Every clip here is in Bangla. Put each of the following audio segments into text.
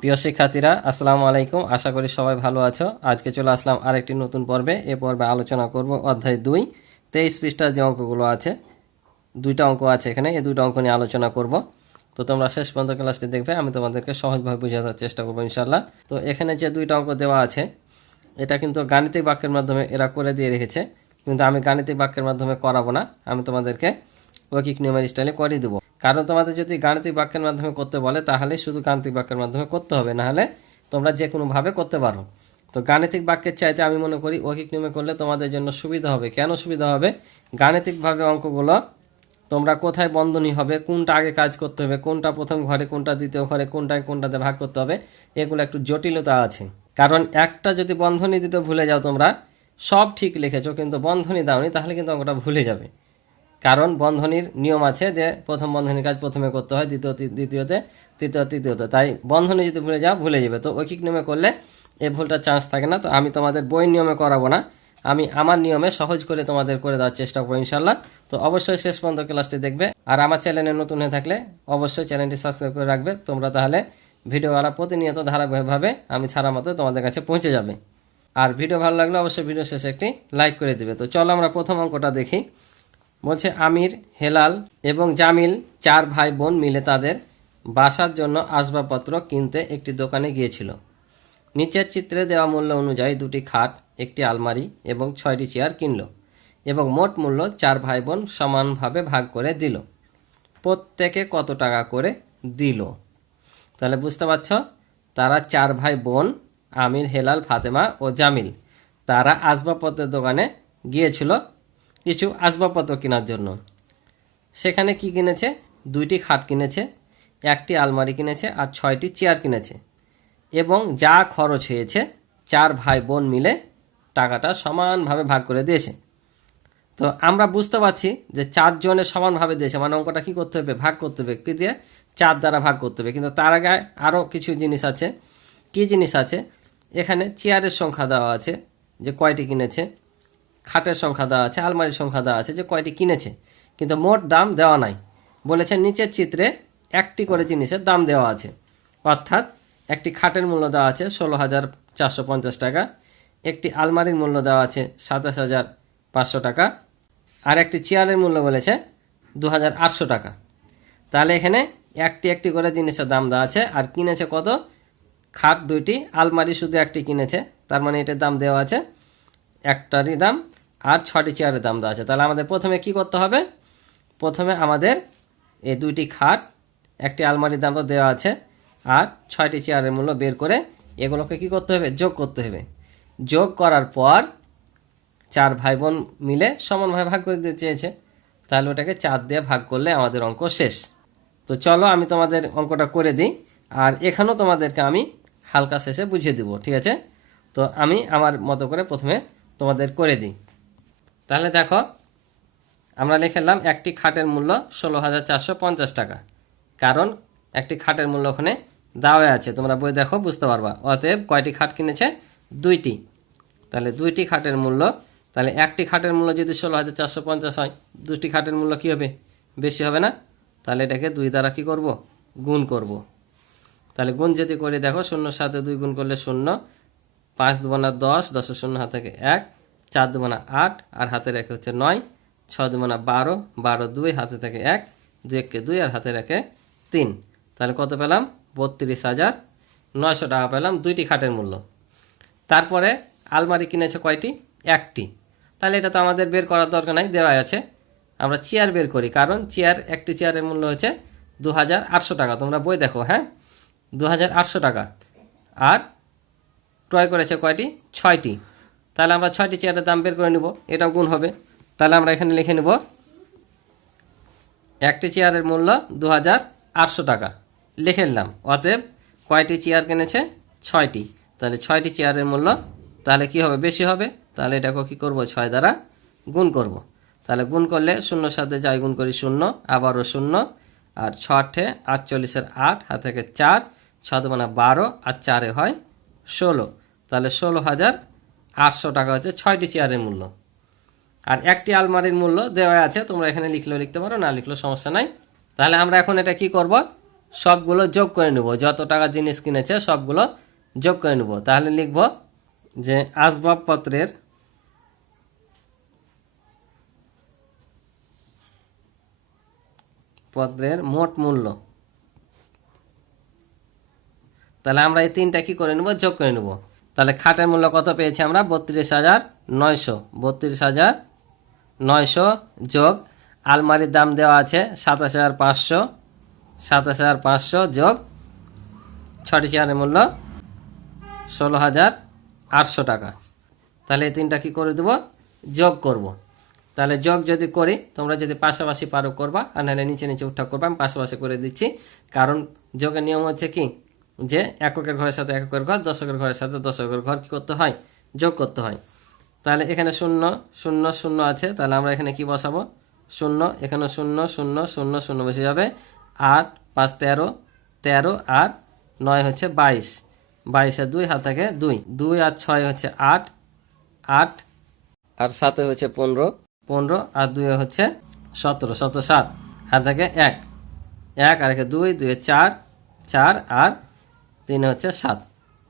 প্রিয় শিক্ষার্থীরা, আসসালামু আলাইকুম। আশা করি সবাই ভালো আছো। আজকে চলে আসলাম আরেকটি নতুন পর্বে। এ পর্বে আলোচনা করব অধ্যায় 2 23 পৃষ্ঠার যে অঙ্কগুলো আছে, দুইটা অঙ্ক আছে এখানে, এই দুইটা অঙ্ক নিয়ে আলোচনা করব। তো তোমরা শেষ পর্যন্ত ক্লাসটি দেখবে, আমি তোমাদেরকে সহজভাবে বোঝানোর চেষ্টা করবো ইনশাল্লাহ। তো এখানে যে দুইটা অঙ্ক দেওয়া আছে, এটা কিন্তু গাণিতিক বাক্যের মাধ্যমে এরা করে দিয়ে রেখেছে, কিন্তু আমি গাণিতিক বাক্যের মাধ্যমে করাবো না, আমি তোমাদেরকে ঐকিক নিয়মের স্টাইলে করিয়ে দেবো। কারণ তোমাদের যদি গাণিতিক বাক্যের মাধ্যমে করতে বলে তাহলে শুধু গাণিতিক বাক্যের মাধ্যমে করতে হবে, না হলে তোমরা যে কোনোভাবে করতে পারো। তো গাণিতিক বাক্যের চাইতে আমি মনে করি ঐকিক নিয়মে করলে তোমাদের জন্য সুবিধা হবে। কেন সুবিধা হবে? গাণিতিকভাবে অঙ্কগুলো তোমরা কোথায় বন্ধনী হবে, কোনটা আগে কাজ করতে হবে, কোনটা প্রথম ঘরে, কোনটা দ্বিতীয় ঘরে, কোনটায় কোনটাতে ভাগ করতে হবে, এগুলো একটু জটিলতা আছে। কারণ একটা যদি বন্ধনী দিতে ভুলে যাও, তোমরা সব ঠিক লিখেছো কিন্তু বন্ধনী দাওনি, তাহলে কিন্তু অঙ্কটা ভুলে যাবে। কারণ বন্ধনীর নিয়ম আছে যে প্রথম বন্ধনীর কাজ প্রথমে করতে হয়, দ্বিতীয়তে, তৃতীয়তে। তাই বন্ধনী যদি ভুলে যাও, ভুলে যাবে। তো ঐকিক নিয়মে করলে এই ভুলটা চান্স থাকে না। তো আমি তোমাদের বই নিয়মে করাবো না, আমি আমার নিয়মে সহজ করে তোমাদের করে দেওয়ার চেষ্টা করবো ইনশাল্লাহ। তো অবশ্যই শেষ পর্যন্ত ক্লাসটি দেখবে। আর আমার চ্যানেলে নতুন হয়ে থাকলে অবশ্যই চ্যানেলটি সাবস্ক্রাইব করে রাখবে। তোমরা তাহলে ভিডিওওয়ালা প্রতিনিয়ত ধারাবাহিকভাবে আমি ছাড়া মতো তোমাদের কাছে পৌঁছে যাবে। আর ভিডিও ভালো লাগলে অবশ্যই ভিডিও শেষে একটি লাইক করে দিবে। তো চলো আমরা প্রথম অঙ্কটা দেখি। বলছে আমির, হেলাল এবং জামিল 4 ভাই বোন মিলে তাদের বাসার জন্য আসবাবপত্র কিনতে একটি দোকানে গিয়েছিল। নিচের চিত্রে দেওয়া মূল্য অনুযায়ী 2টি খাট, একটি আলমারি এবং 6টি চেয়ার কিনল এবং মোট মূল্য 4 ভাই বোন সমানভাবে ভাগ করে দিল। প্রত্যেকে কত টাকা করে দিল? তাহলে বুঝতে পারছ, তারা 4 ভাই বোন, আমির, হেলাল, ফাতেমা ও জামিল, তারা আসবাবপত্রের দোকানে গিয়েছিল কিছু আসবাবপত্র কেনার জন্য। সেখানে কি কিনেছে? 2টি খাট কিনেছে, একটি আলমারি কিনেছে আর 6টি চেয়ার কিনেছে এবং যা খরচ হয়েছে 4 ভাই বোন মিলে টাকাটা সমানভাবে ভাগ করে দিয়েছে। তো আমরা বুঝতে পারছি যে 4 জনের সমানভাবে দিয়েছে, মানে অঙ্কটা কী করতে হবে? ভাগ করতে হবে। কি দিয়ে? 4 দ্বারা ভাগ করতে হবে। কিন্তু তার আগে আরও কিছু জিনিস আছে। কি জিনিস আছে? এখানে চেয়ারের সংখ্যা দেওয়া আছে যে কয়টি কিনেছে, খাটের সংখ্যা দেওয়া আছে, আলমারির সংখ্যা দেওয়া আছে যে কয়টি কিনেছে, কিন্তু মোট দাম দেওয়া নাই। বলেছে নিচের চিত্রে একটি করে জিনিসের দাম দেওয়া আছে। অর্থাৎ একটি খাটের মূল্য দেওয়া আছে 16,450 টাকা, একটি আলমারির মূল্য দেওয়া আছে 27,500 টাকা, আর একটি চেয়ারের মূল্য বলেছে 2,800 টাকা। তাহলে এখানে একটি একটি করে জিনিসের দাম দেওয়া আছে। আর কিনেছে কত? খাট 2টি, আলমারি শুধু একটি কিনেছে, তার মানে এটার দাম দেওয়া আছে একটারই দাম, আর 6টি চেয়ারের দাম দেওয়া আছে। তাহলে আমাদের প্রথমে কি করতে হবে? প্রথমে আমাদের এই 2টি খাট, একটি আলমারির দাম দেওয়া আছে আর 6টি চেয়ারের মূল্য বের করে এগুলোকে কি করতে হবে? যোগ করতে হবে। যোগ করার পর 4 ভাই বোন মিলে সমানভাবে ভাগ করে দিতে চেয়েছে, তাহলে ওটাকে 4 দিয়ে ভাগ করলে আমাদের অঙ্ক শেষ। তো চলো আমি তোমাদের অঙ্কটা করে দিই, আর এখানেও তোমাদেরকে আমি হালকা শেষে বুঝিয়ে দিব, ঠিক আছে? তো আমি আমার মতো করে প্রথমে তোমাদের করে দিই। তাহলে দেখো, আমরা লিখলাম একটি খাটের মূল্য 16,450 টাকা, কারণ একটি খাটের মূল্য ওখানে দেওয়া আছে, তোমরা বই দেখো বুঝতে পারবা। অতএব কয়টি খাট কিনেছে? 2টি। তাহলে 2টি খাটের মূল্য, তাহলে একটি খাটের মূল্য যদি 16,450 হয়, 2টি খাটের মূল্য কী হবে? বেশি হবে না? তাহলে এটাকে 2 দ্বারা কী করব? গুণ করব। তাহলে গুণ যদি করে দেখো, 0-র সাথে 2 গুণ করলে 0, 5 দুগুণা 10, 10-এর 0 হাতে থেকে 1, 4 দুগুণা 8 আর হাতে রেখে হচ্ছে 9, 6 দুগুণা 12, 12 2 হাতে থেকে 1, 2 1 2 আর হাতে রেখে 3। তাহলে কত পেলাম? 32,900 টাকা পেলাম 2টি খাটের মূল্য। তারপরে আলমারি কিনেছে কয়টি? একটি। তাহলে এটা তো আমাদের বের করার দরকার নাই, দেওয়া আছে। আমরা চেয়ার বের করি, কারণ একটি চেয়ারের মূল্য হচ্ছে 2,800 টাকা। তোমরা বই দেখো, হ্যাঁ, 2,800 টাকা। আর ক্রয় করেছে কয়টি? 6টি। তাহলে আমরা 6টি চেয়ারের দাম বের করে নেব, এটাও গুণ হবে। তাহলে আমরা এখানে লিখে নেব একটি চেয়ারের মূল্য 2,800 টাকা লিখে নিলাম। অতএব কয়টি চেয়ার কিনেছে? 6টি। তাহলে 6টি চেয়ারের মূল্য তাহলে কি হবে? বেশি হবে। তাহলে এটাকে কী করব? 6 দ্বারা গুণ করব। তাহলে গুণ করলে 0-র সাথে যাই গুণ করি 0, আবারও 0, আর 6 48-এর 8 হাতে থেকে 4, 6 দুগুণা 12 আর 4 হয় 16। তাহলে 16,800 টাকা হচ্ছে 6টি চেয়ারের মূল্য। আর একটি আলমারির মূল্য দেওয়া আছে, তোমরা এখানে লিখলেও লিখতে পারো, না লিখলেও সমস্যা নাই। তাহলে আমরা এখন এটা কি করব? সবগুলো যোগ করে নেব, যত টাকা জিনিস কিনেছে সবগুলো যোগ করে নেব। তাহলে লিখব যে আসবাবপত্রের মোট মূল্য। তাহলে আমরা এই তিনটা কি করে নেব, যোগ করে নেব। তাহলে খাটের মূল্য কত পেয়েছি আমরা, 32,900। 32,900 যোগ আলমারির দাম দেওয়া আছে 27,500। 27,500 যোগ 6টি চেয়ারের মূল্য 16,800 টাকা। তাহলে এই তিনটা কি করে দেবো, যোগ করব। তাহলে যোগ যদি করি, তোমরা যদি পাশাপাশি পারো করবা, আর নাহলে নিচে নিচে উঠা করবা। আমি পাশাপাশি করে দিচ্ছি, কারণ যোগের নিয়ম হচ্ছে কি, যে এককের ঘরের সাথে এককের ঘর, দশকের ঘরের সাথে দশকের ঘর কি করতে হয়, যোগ করতে হয়। তাহলে এখানে 0 0 0 আছে, তাহলে আমরা এখানে কি বসাবো, 0, এখানে 0 0 0 0 বসে যাবে। 8 5 13, 13 আর 9 হচ্ছে 22, 22 আর 2 হাত থেকে 2, 2 আর 6 হচ্ছে 8, 8 আর 7 হচ্ছে 15, 15 আর 2 হচ্ছে 17, 17 7 হাত থেকে 1, 1 আর 2, 2 4, 4 আর 3 হচ্ছে 7।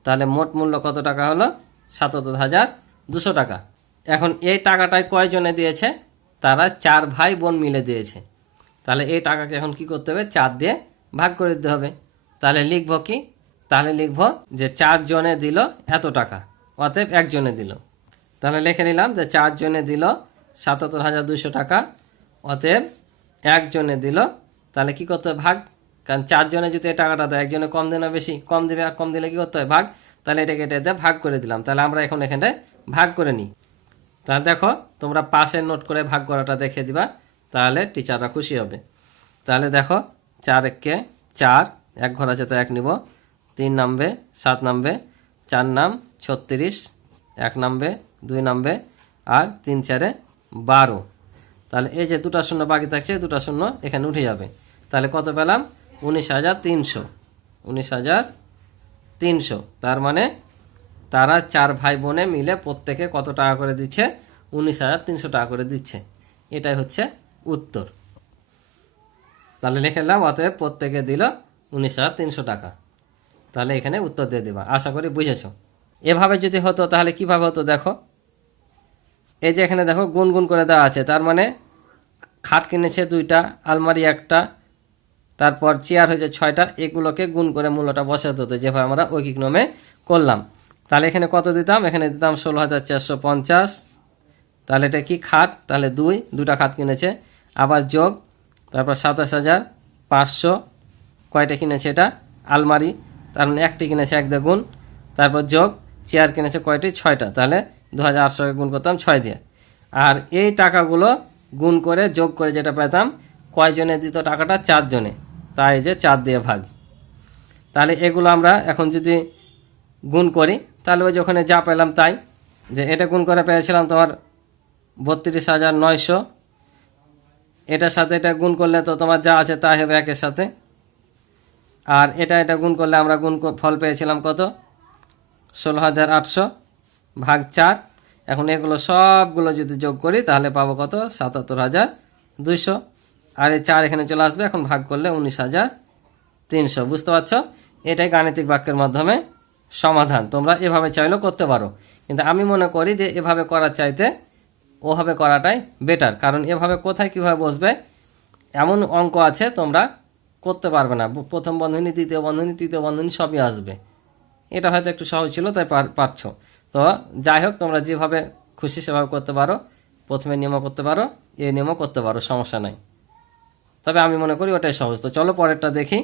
তাহলে মোট মূল্য কত টাকা হলো, 77,200 টাকা। এখন এই টাকাটাই কয়জনে দিয়েছে, তারা 4 ভাই বোন মিলে দিয়েছে। তাহলে এই টাকাকে এখন কি করতে হবে, 4 দিয়ে ভাগ করে দিতে হবে। তাহলে লিখব কি, তাহলে লিখব যে 4 জনে দিল এত টাকা, অতএব একজনে দিল। তাহলে লিখে নিলাম যে 4 জনে দিল 77,200 টাকা, অতএব একজনে দিল। তাহলে কি করতে হবে, ভাগ। কারণ 4 জনে যদি এই টাকাটা দেয়, একজনে কম দেয় না বেশি, কম দেবে, আর কম দিলে কি করতে হয়, ভাগ। তাহলে এটাকে এটা ভাগ করে দিলাম। তাহলে আমরা এখন এখানে ভাগ করে নিই। তাহলে দেখো, তোমরা পাশে নোট করে ভাগ করাটা দেখে দিবা, তাহলে টিচাররা খুশি হবে। তাহলে দেখো, 4 একে 4, এক ঘর আছে তো 1 নিব, 3 নামবে, 7 নামবে, 4 নাম 36, 1 নামবে, 2 নামবে, আর 3 4 12। তাহলে এই যে 2টা শূন্য বাকি থাকছে, 2টা শূন্য এখানে উঠে যাবে। তাহলে কত পেলাম, 19,300। 19,300। তার মানে তারা 4 ভাই বোনে মিলে প্রত্যেকে কত টাকা করে দিচ্ছে, 19,300 টাকা করে দিচ্ছে। এটাই হচ্ছে উত্তর। তাহলে লিখে নিলাম, অতএব প্রত্যেকে দিল 19,300 টাকা। তাহলে এখানে উত্তর দিয়ে দেবা, আশা করি বুঝেছো। এভাবে যদি হতো তাহলে কিভাবে হতো দেখো, এই যে এখানে দেখো গুণ গুণ করে দেওয়া আছে। তার মানে খাট কিনেছে 2টা, আলমারি 1টা, তারপর চেয়ার হয়েছে 6টা, এগুলোকে গুণ করে মূল্যটা বসাতে হতো, যেভাবে আমরা ঐকিক নিয়মে করলাম। তাহলে এখানে কত দিতাম, এখানে দিতাম 16,450। তাহলে এটা কি, খাট, তাহলে 2টা খাট কিনেছে, আবার যোগ, তারপর 27,500 কয়টা কিনেছে, এটা আলমারি, তার মানে 1টি কিনেছে 1 দিয়ে গুণ, তারপর যোগ চেয়ার কিনেছে কয়টি, 6টা, তাহলে 2,800কে গুণ করতাম 6 দিয়ে। আর এই টাকাগুলো গুণ করে যোগ করে যেটা পেতাম, কয়জনে দিত টাকাটা, 4 জনে, তাই যে 4 দিয়ে ভাগ। তাহলে এগুলো আমরা এখন যদি গুণ করি, তাহলে ওই যে ওখানে যা পেলাম তাই, যে এটা গুণ করে পেয়েছিলাম তোমার 32,900, এটার সাথে এটা গুণ করলে তো তোমার যা আছে তাই হবে 1-এর সাথে, আর এটা গুণ করলে আমরা ফল পেয়েছিলাম কত, 16,800 ভাগ 4। এখন এগুলো সবগুলো যদি যোগ করি তাহলে পাবো কত, 77,200। আর এই 4 এখানে চলে আসবে, এখন ভাগ করলে 19,300। বুঝতে পারছো, এটাই গাণিতিক বাক্যের মাধ্যমে সমাধান। তোমরা এভাবে চাইলেও করতে পারো, কিন্তু আমি মনে করি যে এভাবে করার চাইতে ওভাবে করাটাই বেটার। কারণ এভাবে কোথায় কিভাবে বসবে, এমন অঙ্ক আছে তোমরা করতে পারবে না, প্রথম বন্ধনী, দ্বিতীয় বন্ধনী, তৃতীয় বন্ধনী সবই আসবে। এটা হয়তো একটু সহজ ছিল তাই পারছো। তো যাই হোক, তোমরা যেভাবে খুশি সেভাবে করতে পারো, প্রথমে নিয়মও করতে পারো, এই নিয়মও করতে পারো, সমস্যা নাই। তবে আমি মনে করি ওটাই সহজ। তো চলো পরেরটা দেখি।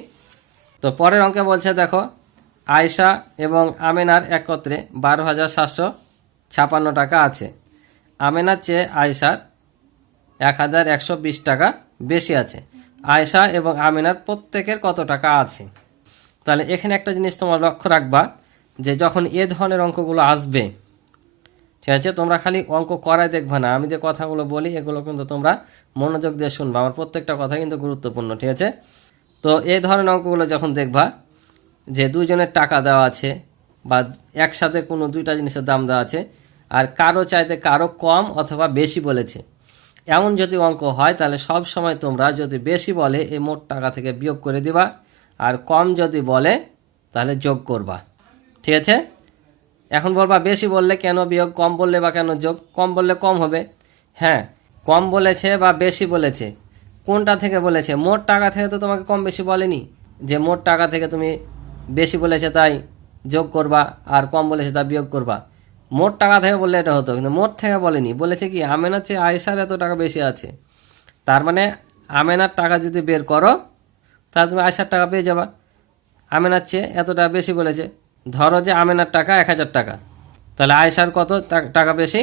তো পরের অঙ্কে বলছে দেখো, আয়শা এবং আমেনার একত্রে 12,756 টাকা আছে। আমেনার চেয়ে আয়শার 1,120 টাকা বেশি আছে। আয়শা এবং আমেনার প্রত্যেকের কত টাকা আছে। তাহলে এখানে একটা জিনিস তোমরা লক্ষ্য রাখবা, যে যখন এ ধরনের অঙ্কগুলো আসবে, ঠিক আছে, তোমরা খালি অঙ্ক করাই দেখবা না, আমি যে কথাগুলো বলি এগুলো কিন্তু তোমরা মনোযোগ দিয়ে শুনবা, আমার প্রত্যেকটা কথা কিন্তু গুরুত্বপূর্ণ, ঠিক আছে। তো এই ধরনের অঙ্কগুলো যখন দেখবা, যে দুজনের টাকা দেওয়া আছে, বা একসাথে কোনো 2টা জিনিসের দাম দেওয়া আছে, আর কারো চাইতে কারো কম অথবা বেশি বলেছে, এমন যদি অঙ্ক হয়, তাহলে সব সময় তোমরা যদি বেশি বলে এই মোট টাকা থেকে বিয়োগ করে দিবা, আর কম যদি বলে তাহলে যোগ করবা। ঠিক আছে, এখন বলবা বেশি বললে কেন বিয়োগ, কম বললে বা কেন যোগ? কম বললে কম হবে। হ্যাঁ, কম বলেছে বা বেশি বলেছে, কোনটা থেকে বলেছে? মোট টাকা থেকে তো তোমাকে কম বেশি বলেনি যে মোট টাকা থেকে তুমি বেশি বলেছে তাই যোগ করবা আর কম বলেছে তা বিয়োগ করবা। মোট টাকা থেকে বললে এটা হতো, কিন্তু মোট থেকে বলেনি। বলেছে কি আমেনার চেয়ে আয়েশার এত টাকা বেশি আছে, তার মানে আমেনার টাকা যদি বের করো তাহলে তুমি আয়েশার টাকা পেয়ে যাবা। আমেনার চেয়ে এত টাকা বেশি বলেছে, ধরো যে আমেনার টাকা 1000 টাকা, তাহলে আয়েশার কত টাকা বেশি?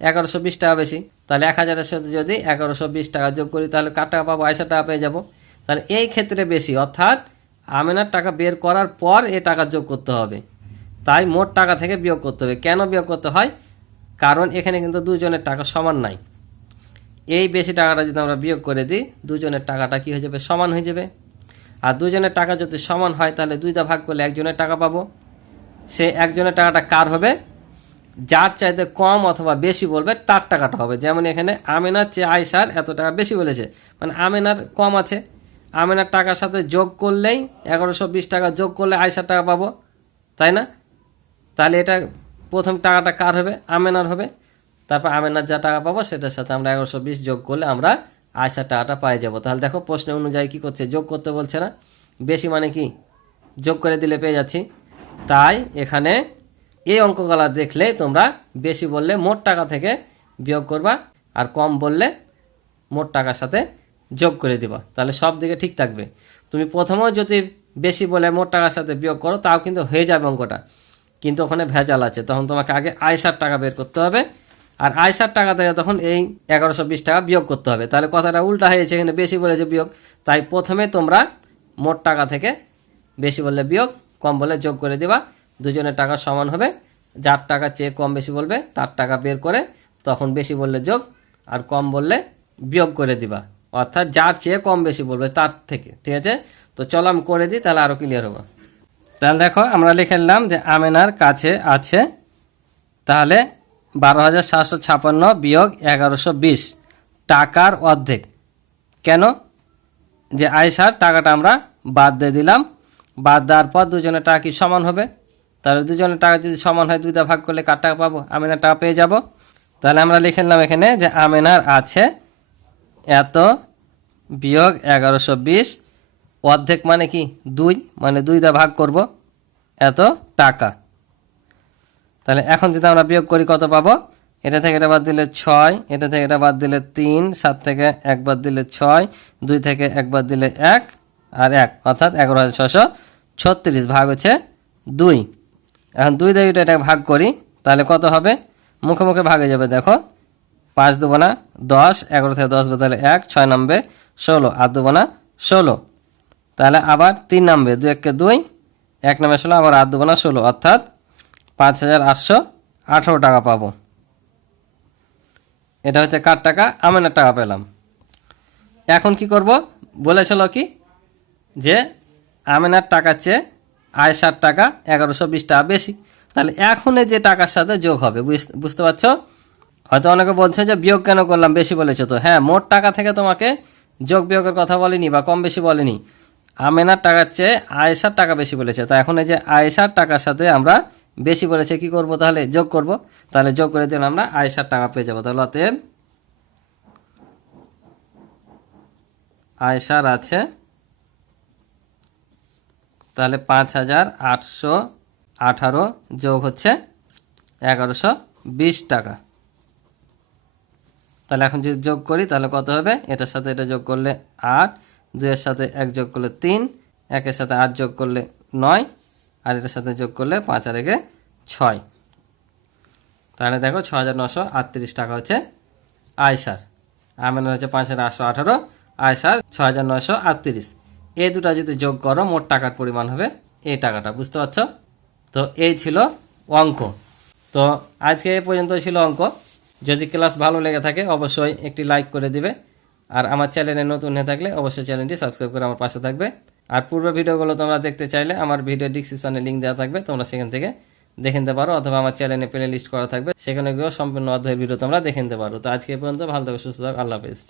1120 টাকা বেশি। তাহলে 1000-এর সাথে যদি 1120 টাকা যোগ করি তাহলে কার টাকা পাবো? আয়েশার টাকা পেয়ে যাব। তাহলে এই ক্ষেত্রে বেশি, অর্থাৎ আমেনার টাকা বের করার পর এ টাকা যোগ করতে হবে, তাই মোট টাকা থেকে বিয়োগ করতে হবে। কেন বিয়োগ করতে হয়? কারণ এখানে কিন্তু দুজনের টাকা সমান নাই। এই বেশি টাকাটা যদি আমরা বিয়োগ করে দিই, দুজনের টাকাটা কি হয়ে যাবে? সমান হয়ে যাবে। আর দুজনের টাকা যদি সমান হয় তাহলে দুইটা ভাগ করলে একজনের টাকা পাবো। সে একজনের টাকাটা কার হবে? যার চাইতে কম অথবা বেশি বলবে তার টাকাটা হবে। যেমন এখানে আমেনার চেয়ে আয়েশার এত টাকা বেশি বলেছে, মানে আমেনার কম আছে, আমেনার টাকার সাথে যোগ করলেই 1120 টাকা যোগ করলে আয়েশার টাকা পাবো, তাই না? তাহলে এটা প্রথম টাকাটা কার হবে? আমেনার হবে। তারপর আমেনার যা টাকা পাবো সেটার সাথে আমরা 1120 যোগ করলে আমরা আয়েশার টাকাটা পাই যাব। তাহলে দেখো প্রশ্ন অনুযায়ী কি করছে? যোগ করতে বলছে না? বেশি মানে কি যোগ করে দিলে পেয়ে যাচ্ছি। তাই এখানে এই অঙ্কগুলো দেখলে তোমরা বেশি বললে মোট টাকা থেকে বিয়োগ করবা, আর কম বললে মোট টাকার সাথে যোগ করে দিবা। তাহলে সব দিকে ঠিক থাকবে। তুমি প্রথমেও যদি বেশি বলে মোট টাকার সাথে বিয়োগ করো তাও কিন্তু হয়ে যাবে অঙ্কটা, কিন্তু ওখানে ভেজাল আছে। তখন তোমাকে আগে আয়েশার টাকা বের করতে হবে, আর আয়েশার টাকা থেকে তখন এই 1120 টাকা বিয়োগ করতে হবে। তাহলে কথাটা উল্টা হয়েছে, এখানে বেশি বলেছে বিয়োগ। তাই প্রথমে তোমরা মোট টাকা থেকে বেশি বললে বিয়োগ, কম বলে যোগ করে দিবা। দুজনের টাকা সমান হবে, যার টাকা চেয়ে কম বেশি বলবে তার টাকা বের করে তখন বেশি বললে যোগ আর কম বললে বিয়োগ করে দিবা, অর্থাৎ যার চেয়ে কম বেশি বলবে তার থেকে। ঠিক আছে, তো চলো আমি করে দিই, তাহলে আরও ক্লিয়ার হবো। তাহলে দেখো আমরা লিখে নিলাম যে আমেনার কাছে আছে, তাহলে 12,756 বিয়োগ 1120 টাকার অর্ধেক। কেন? যে আয়েশার টাকাটা আমরা বাদ দিয়ে দিলাম, বাদ দেওয়ার পর দুজনের টাকা কি সমান হবে? তাহলে দুজনের টাকা যদি সমান হয় দুইটা ভাগ করলে কার টাকা পাবো? আমেনার টাকা পেয়ে যাব। তাহলে আমরা লিখে নিলাম এখানে যে আমেনার আছে এত বিয়োগ 1120, অর্ধেক মানে কি 2, মানে দুইটা ভাগ করব এত টাকা। তাহলে এখন যদি আমরা বিয়োগ করি কত পাবো? এটা থেকে এটা বাদ দিলে 6, এটা থেকে এটা বাদ দিলে 3, 7 থেকে 1 বাদ দিলে 6, 2 থেকে 1 বাদ দিলে 1 আর 1, অর্থাৎ 11,636 ভাগ হচ্ছে 2। এখন 2 দিয়ে এটা ভাগ করি তাহলে কত হবে? মুখে মুখে ভাগে যাবে। দেখো 5 দুগুণা 10, 11 থেকে 10 বদলে 1, 6 নামবে 16, 8 দুগুণা 16। তাহলে আবার 3 নামবে, 2 1 2, 1 নামে 16, আবার 8 দুগুণা 16, অর্থাৎ 5,818 টাকা পাবো। এটা হচ্ছে কার টাকা? আমেনার টাকা পেলাম। এখন কি করব? বলেছিল কি যে আমেনার টাকার চেয়ে আয়েশার টাকা 1120 টাকা বেশি। তাহলে এখন যে টাকার সাথে যোগ হবে, বুঝতে পারছো? হয়তো অনেকে বলছে যে বিয়োগ কেন করলাম, বেশি বলেছে তো। হ্যাঁ, মোট টাকা থেকে তোমাকে যোগ বিয়োগের কথা বলেনি বা কম বেশি বলেনি। আমেনার টাকার চেয়ে আয়েশার টাকা বেশি বলেছে, তো এখন এই যে আয়েশার টাকার সাথে আমরা বেশি বলেছে কি করব? তাহলে যোগ করব। তাহলে যোগ করে দিলে আমরা আয়েশার টাকা পেয়ে যাবো। তাহলে অতএব আয়েশার আছে, তাহলে 5,818 যোগ হচ্ছে 1120 টাকা। তাহলে এখন যদি যোগ করি তাহলে কত হবে? এটার সাথে এটা যোগ করলে 8, 2-এর সাথে 1 যোগ করলে 3, 1-এর সাথে 8 যোগ করলে 9, আর এটার সাথে যোগ করলে 5 আর 1 6। তাহলে দেখো 6,938 টাকা হচ্ছে আয়েশার। আমেনার হচ্ছে 5,818, আয়েশার 6,938। এই দুটা যদি যোগ করো মোট টাকার পরিমাণ হবে এই টাকাটা। বুঝতে পারছো? তো এই ছিল অঙ্ক। তো আজকে এই পর্যন্ত ছিল অঙ্ক। যদি ক্লাস ভালো লেগে থাকে অবশ্যই একটি লাইক করে দিবে, আর আমার চ্যানেলে নতুন হয়ে থাকলে অবশ্যই চ্যানেলটি সাবস্ক্রাইব করে আমার পাশে থাকবে। আর পূর্বের ভিডিওগুলো তোমরা দেখতে চাইলে আমার ভিডিও ডিসক্রিপশনে লিঙ্ক দেওয়া থাকবে, তোমরা সেখান থেকে দেখে নিতে পারো, অথবা আমার চ্যানেলে প্লে লিস্ট করা থাকবে, সেখানে গিয়েও সম্পূর্ণ অধ্যায়ের ভিডিও তোমরা দেখে নিতে পারো। তো আজকে এই পর্যন্ত, ভালো থাকো, সুস্থ থাকো, আল্লাহ হাফেজ।